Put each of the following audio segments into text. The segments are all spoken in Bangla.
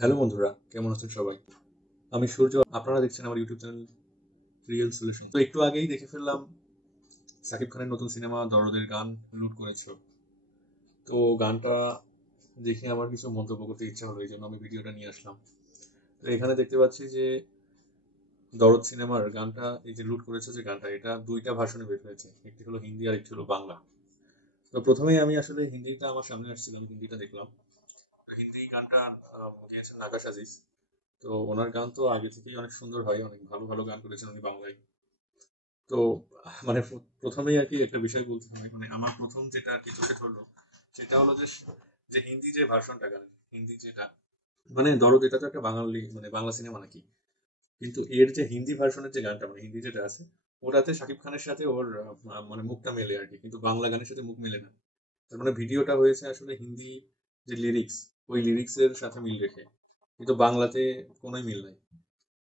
হ্যালো বন্ধুরা, কেমন আছেন সবাই? আমি সূর্য, আপনারা দেখছেন আমার ইউটিউব চ্যানেল রিয়েল সলিউশন। তো একটু আগেই দেখে ফেললাম সাকিব খানের নতুন সিনেমা দরদের গান লুট করেছিল। তো গানটা দেখে আমার কিছু মন্তব্য করতে ইচ্ছা হলো, এই জন্য আমি ভিডিওটা নিয়ে আসলাম। তো এখানে দেখতে পাচ্ছি যে দরদ সিনেমার গানটা, এই যে লুট করেছে যে গানটা, এটা দুইটা ভার্সনে বের হয়েছে, একটি হলো হিন্দি আর একটি হলো বাংলা। তো প্রথমেই আমি আসলে হিন্দিটা আমার সামনে আসছিলাম, হিন্দিটা দেখলাম। তো হিন্দি গানটা গেয়েছেন নাগাশ আজিজ। তো ওনার গান তো আগে থেকেই অনেক সুন্দর হয়, অনেক ভালো ভালো গান করেছেন উনি বাংলায়। তো মানে প্রথমেই আর কি একটা বিষয় বলতে হয়, মানে আমার প্রথম যেটা আর কি চোখে ধরলো সেটা হলো যে যে হিন্দি যে ভার্সনটা গান, হিন্দি যেটা, মানে ধরো এটা তো একটা বাঙালি মানে বাংলা সিনেমা নাকি, কিন্তু এর যে হিন্দি ভার্সনের যে গানটা মানে হিন্দি যেটা আছে, ওটাতে শাকিব খানের সাথে ওর মানে মুখটা মেলে আর কি, কিন্তু বাংলা গানের সাথে মুখ মেলে না। তার মানে ভিডিওটা হয়েছে আসলে হিন্দি যে লিরিক্স, ওই লিরিক্সের সাথে মিল রেখে, কিন্তু বাংলাতে কোনোই মিল নাই।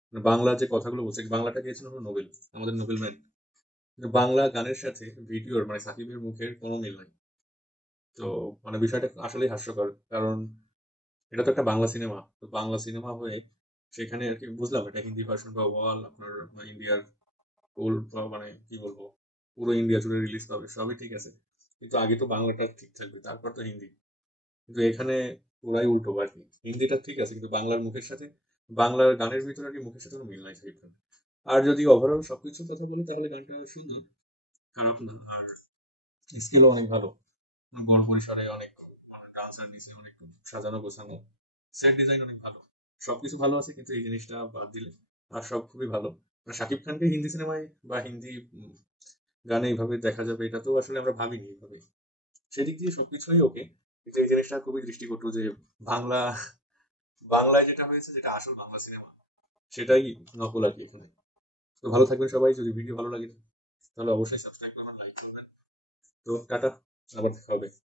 মানে বাংলা যে কথাগুলো বলছে, বাংলাটা গিয়েছিল হলো নোবেল, আমাদের নোবেল ম্যান, কিন্তু বাংলা গানের সাথে ভিডিওর মানে সাকিবের মুখের কোনো মিল নাই। তো মানে বিষয়টা আসলেই হাস্যকর, কারণ এটা তো একটা বাংলা সিনেমা, তো বাংলা সিনেমা হয়ে সেখানে আর কি বুঝলাম এটা হিন্দি ভার্সন বা ওয়াল আপনার ইন্ডিয়ার হোল, মানে কি বলবো, পুরো ইন্ডিয়া জুড়ে রিলিজ পাবে, সবই ঠিক আছে, কিন্তু আগে তো বাংলাটা ঠিক থাকবে, তারপর তো হিন্দি। কিন্তু এখানে পুরাই উল্টো আর কি, হিন্দিটা ঠিক আছে কিন্তু বাংলার মুখের সাথে, বাংলার গানের ভিতরে আর কি মুখের সাথে কোনো মিল নাই সাকিব খানের। আর যদি ওভারঅল সবকিছুর কথা বলি তাহলে গানটা সুন্দর, খারাপ না। আর স্কেলও অনেক ভালো, বড় পরিসরে অনেক ডান্সার নিচে অনেক সাজানো গোছানো, সেট ডিজাইন অনেক ভালো, সবকিছু ভালো আছে, কিন্তু এই জিনিসটা বাদ দিলে আর সব খুবই ভালো। মানে শাকিব খানকে হিন্দি সিনেমায় বা হিন্দি গানে এইভাবে দেখা যাবে এটা তো আসলে আমরা ভাবিনি এইভাবে। সেদিক দিয়ে সবকিছুই ওকে, কিন্তু এই জিনিসটা খুবই দৃষ্টিকটু যে বাংলা, বাংলায় যেটা হয়েছে, যেটা আসল বাংলা সিনেমা সেটাই নকল আর কি এখানে। তো ভালো থাকবেন সবাই, যদি ভিডিও ভালো লাগে তাহলে অবশ্যই সাবস্ক্রাইব করবেন, লাইক করবেন। তো টাটা, আবার দেখা হবে।